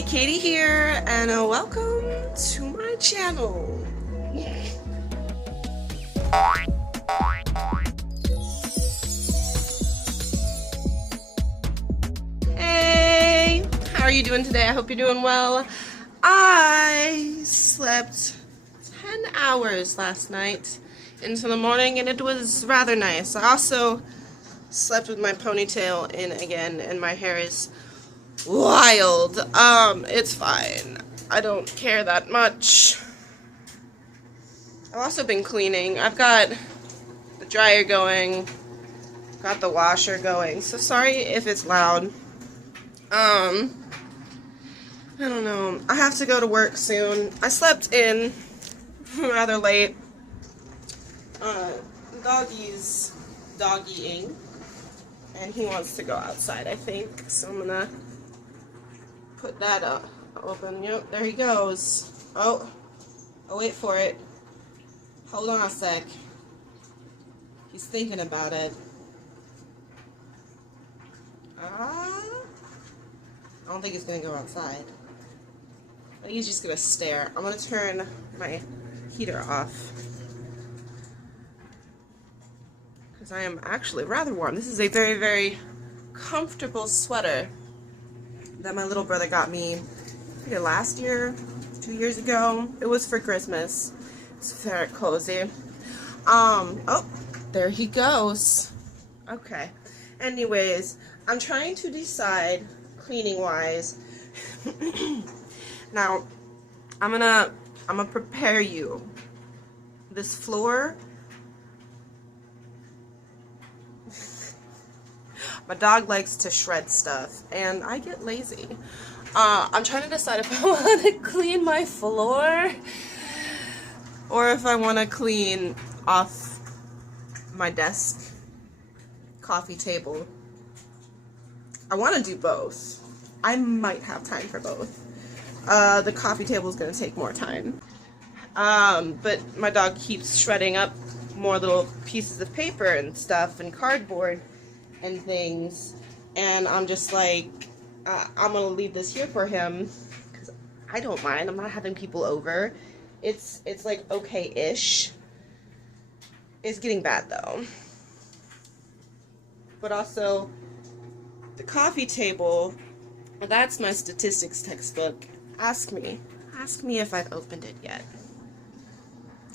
Hi, Katie here, and welcome to my channel. Hey, how are you doing today? I hope you're doing well. I slept 10 hours last night into the morning, and it was rather nice. I also slept with my ponytail in again, and my hair is wild. It's fine. I don't care that much. I've also been cleaning. I've got the dryer going, got the washer going, so sorry if it's loud. I don't know. I have to go to work soon. I slept in rather late. The doggy's doggying, and he wants to go outside, I think, so I'm gonna put that up, open. Yep, there he goes. Oh, wait for it. Hold on a sec. He's thinking about it. I don't think he's gonna go outside. I think he's just gonna stare. I'm gonna turn my heater off, because I am actually rather warm. This is a very, very comfortable sweater that my little brother got me last year, 2 years ago. It was for Christmas. It's very cozy. Oh, there he goes. Okay. Anyways, I'm trying to decide, cleaning wise. Now, I'm gonna prepare you. This floor. My dog likes to shred stuff, and I get lazy. I'm trying to decide if I want to clean my floor or if I want to clean off my desk, coffee table. I want to do both. I might have time for both. The coffee table is going to take more time. But my dog keeps shredding up more little pieces of paper and stuff and cardboard and things, and I'm just like, I'm gonna leave this here for him because I don't mind. I'm not having people over. It's like okay-ish. It's getting bad though. But also the coffee table, that's my statistics textbook. Ask me if I've opened it yet.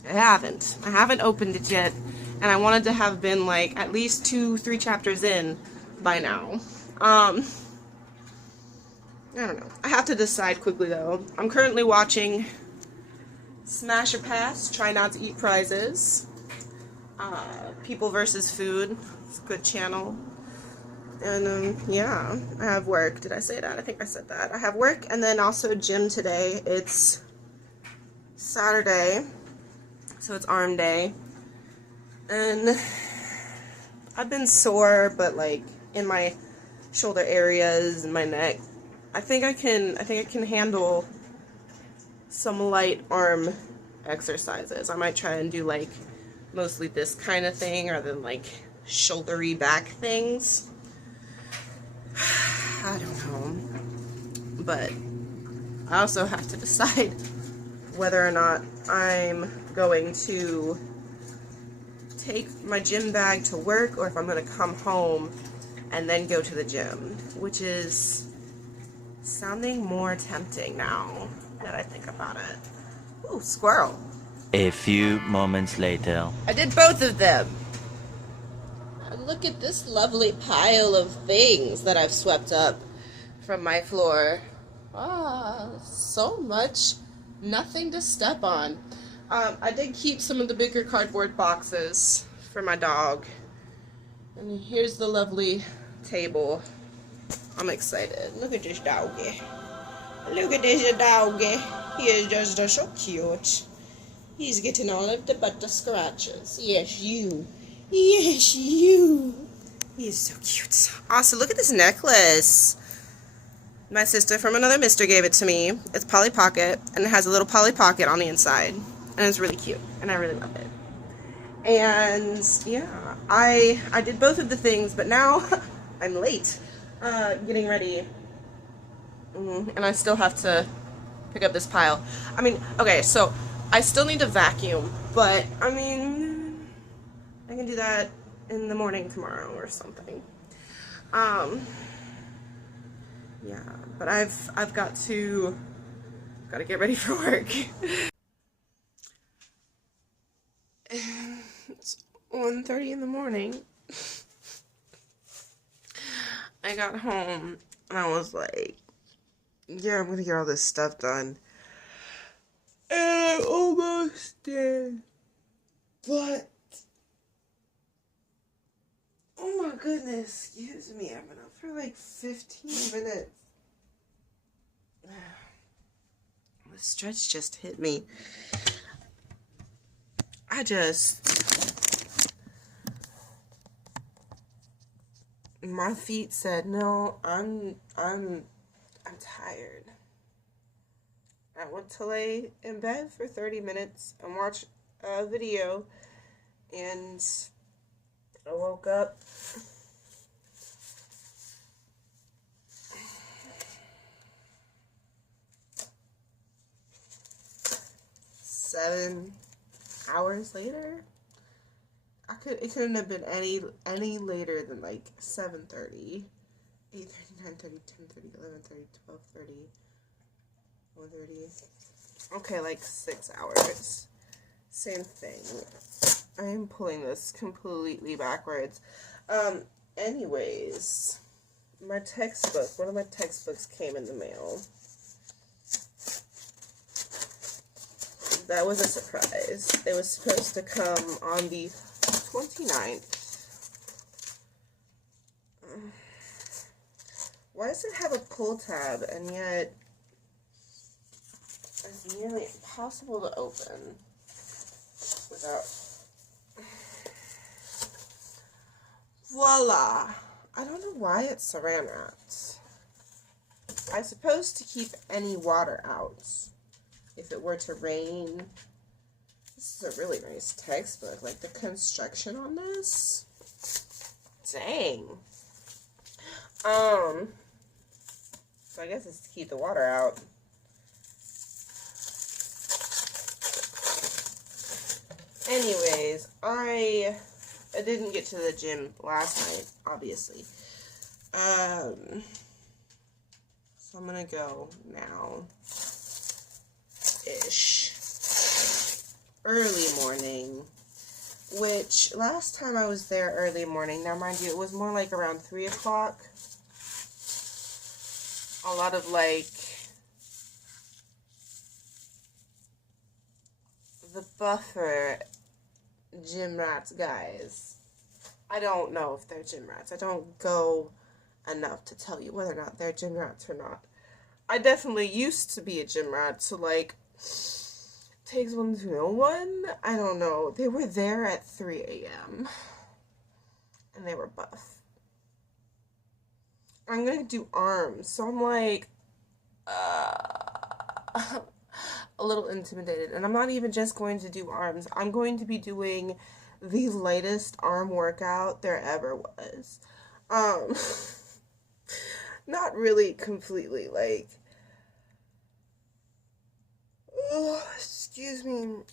I haven't opened it yet, and I wanted to have been like at least 2-3 chapters in by now. I don't know. I have to decide quickly though. I'm currently watching Smash or Pass, Try Not to Eat Prizes. People vs. Food. It's a good channel. And yeah, I have work. Did I say that? I think I said that. I have work, and then also gym today. It's Saturday, so it's arm day. And I've been sore, but like in my shoulder areas and my neck. I think I can handle some light arm exercises. I might try and do like mostly this kind of thing rather than like shouldery back things. I don't know. But I also have to decide whether or not I'm going to take my gym bag to work or if I'm going to come home and then go to the gym, which is sounding more tempting now that I think about it. Ooh, squirrel. A few moments later. I did both of them. And look at this lovely pile of things that I've swept up from my floor. Ah, so much. Nothing to step on. I did keep some of the bigger cardboard boxes for my dog. And here's the lovely table. I'm excited. Look at this doggy. Look at this doggy. He is just so cute. He's getting all of the butter scratches. Yes, you. Yes, you. He is so cute. Also, look at this necklace. My sister from another mister gave it to me. It's Polly Pocket, and it has a little Polly Pocket on the inside. And it's really cute, and I really love it. And yeah, I did both of the things, but now I'm late getting ready And I still have to pick up this pile. I mean, okay, so I still need to vacuum, but I mean, I can do that in the morning tomorrow or something. Yeah, but I've got to get ready for work. It's 1:30 in the morning. I got home and I was like, yeah, I'm gonna get all this stuff done. And I almost did. But, oh my goodness, excuse me, I've been up for like 15 minutes. The stretch just hit me. My feet said, no, I'm tired. I went to lay in bed for 30 minutes and watch a video, and I woke up. Seven hours later. It couldn't have been any later than like 7:30, 8:30, 9:30, 10:30, 11:30, 12:30, 1:30. Okay, like 6 hours. Same thing. I am pulling this completely backwards. Anyways, my textbook, one of my textbooks came in the mail. That was a surprise. It was supposed to come on the 29th. Why does it have a pull tab and yet it's nearly impossible to open without... Voila! I don't know why it's saran wrapped. I'm supposed to keep any water out if it were to rain. This is a really nice textbook. Like, the construction on this, dang. So I guess it's to keep the water out. Anyways, I didn't get to the gym last night, obviously. So I'm gonna go now. Ish. Early morning. Which, last time I was there early morning, now mind you, it was more like around 3 o'clock. A lot of, like, the buffer gym rats guys. I don't know if they're gym rats. I don't go enough to tell you whether or not they're gym rats or not. I definitely used to be a gym rat, so, like, takes one to know one. I don't know. They were there at 3 a.m. and they were buff. I'm gonna do arms, so I'm like, a little intimidated. And I'm not even just going to do arms. I'm going to be doing the lightest arm workout there ever was. Not really completely, like, excuse me,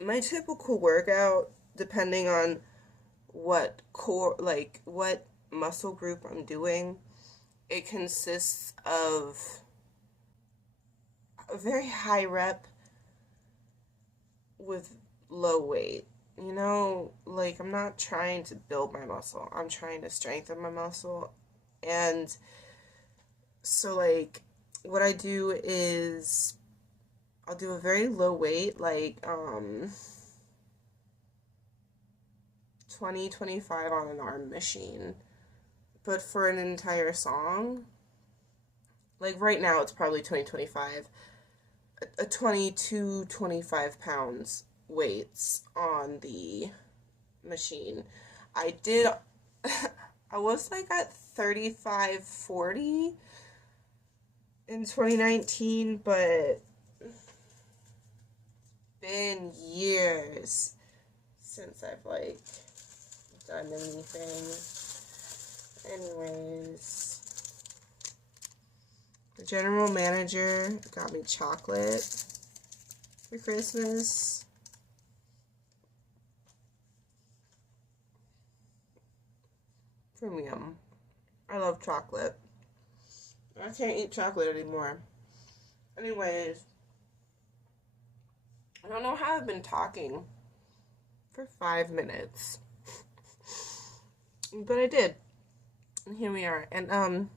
my typical workout, depending on what what muscle group I'm doing, it consists of a very high rep with low weight. You know, like, I'm not trying to build my muscle. I'm trying to strengthen my muscle. And so, like, what I do is I'll do a very low weight, like, 20, 25 on an arm machine. But for an entire song, like, right now it's probably 20, 25. A 22, 25 pounds weights on the machine. I was like at 35, 40 in 2019, but it's been years since I've, like, done anything. Anyways, general manager got me chocolate for Christmas. Premium. I love chocolate. I can't eat chocolate anymore. Anyways, I don't know how I've been talking for 5 minutes. But I did. And here we are. And I'm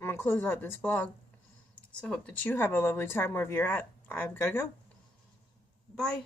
gonna close out this vlog. So I hope that you have a lovely time wherever you're at. I've gotta go. Bye.